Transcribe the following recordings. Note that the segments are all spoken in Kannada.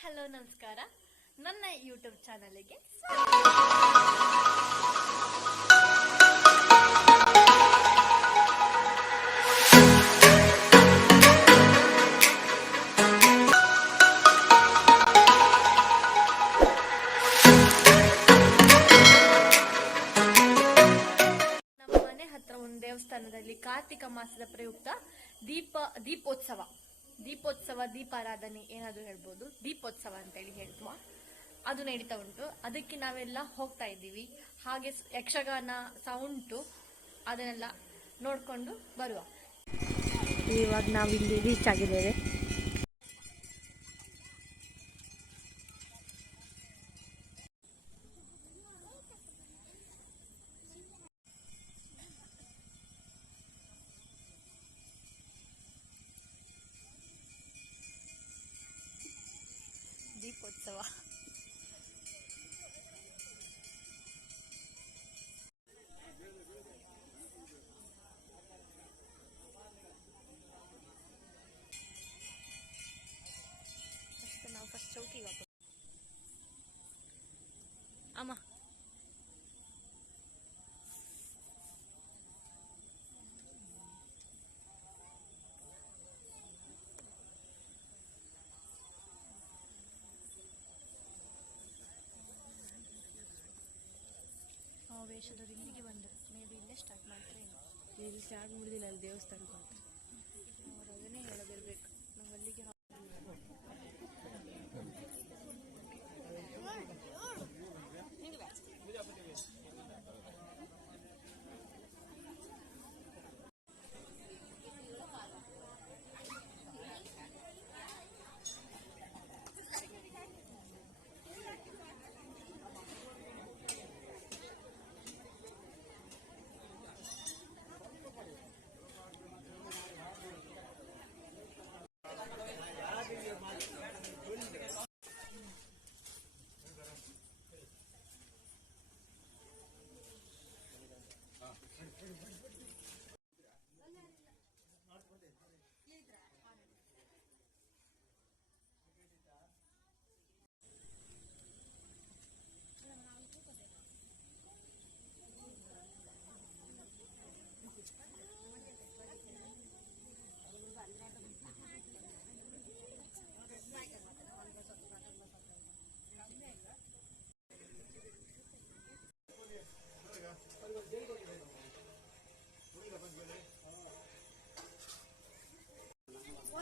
ಹಲೋ, ನಮಸ್ಕಾರ. ನನ್ನ ಯೂಟ್ಯೂಬ್ ಚಾನಲ್ಗೆ ನಮ್ಮ ಮನೆ ಹತ್ರ ಒಂದು ದೇವಸ್ಥಾನದಲ್ಲಿ ಕಾರ್ತಿಕ ಮಾಸದ ಪ್ರಯುಕ್ತ ದೀಪ, ದೀಪೋತ್ಸವ. ದೀಪೋತ್ಸವ, ದೀಪಾರಾಧನೆ ಏನಾದರೂ ಹೇಳ್ಬೋದು? ದೀಪೋತ್ಸವ ಅಂತೇಳಿ ಹೇಳ್ತುವ? ಅದು ನಡೀತಾ ಉಂಟು. ಅದಕ್ಕೆ ನಾವೆಲ್ಲ ಹೋಗ್ತಾ ಇದ್ದೀವಿ. ಹಾಗೆ ಯಕ್ಷಗಾನ ಸಹ ಉಂಟು. ಅದನ್ನೆಲ್ಲ ನೋಡಿಕೊಂಡು ಬರುವ. ಇವಾಗ ನಾವಿಲ್ಲಿ ರೀಚ್ ಆಗಿದ್ದೇವೆ. ったわ。Ama. ವೇಷದವ್ರು ಇಲ್ಲಿಗೆ ಬಂದರು ಮೇ ಬಿ ಇಲ್ಲೇ ಸ್ಟಾರ್ಟ್ ಮಾಡ್ತಾರೆ ಇಲ್ಲಿ ಸ್ಟಾರ್ಟ್ ಮಾಡಿದಿಲ್ಲ ಅಲ್ಲಿ ದೇವಸ್ಥಾನಕ್ಕೆ ಅಂತ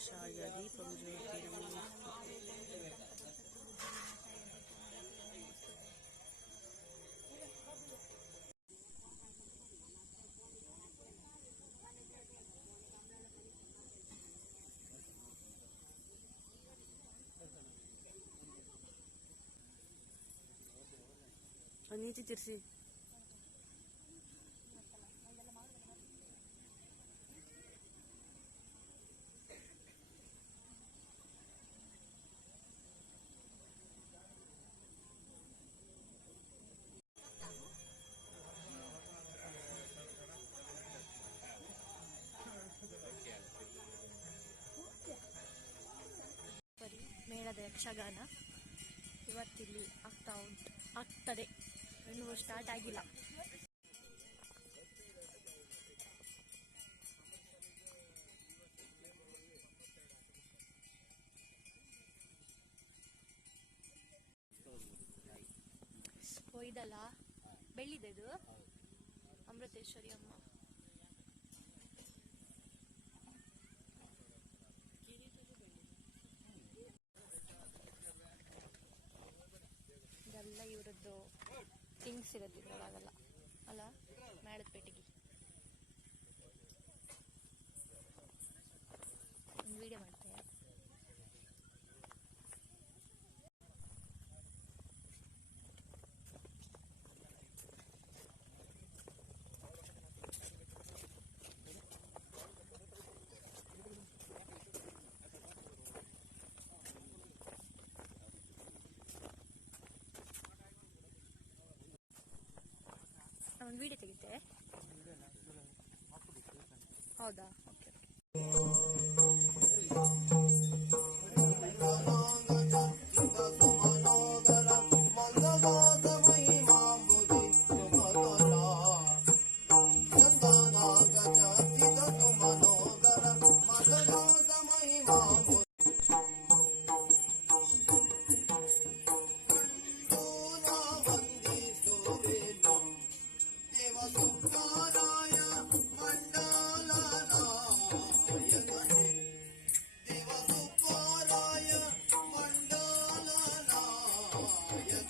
शाहजादी कमजोर नीचे तिरसी ಯಕ್ಷಗಾನ. ಇವತ್ತಿಲ್ಲಿ ಆಗ್ತಾ ಉಂಟು ಆಗ್ತದೆ. ಇನ್ನೂ ಸ್ಟಾರ್ಟ್ ಆಗಿಲ್ಲ. ಇದಲ್ಲ? ಬೆಳ್ಳಿದೆ ಅಮೃತೇಶ್ವರಿ ಅಮ್ಮ. ಥರದ್ದು ಥಿಂಗ್ಸ್ ಇರೋದಿಲ್ಲ ಅಲ್ಲ? ಮೇಳದ ಪೇಟೆಗೆ ವಿಡಿಯೋ ತೆಗಿತೆ ಹೌದಾ ಓಕೆ forget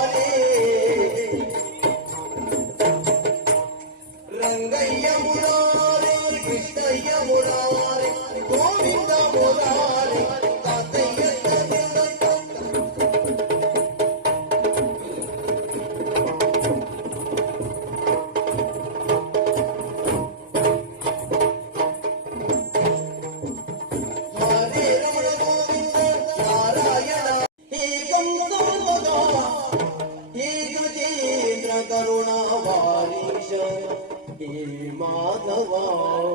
Allah.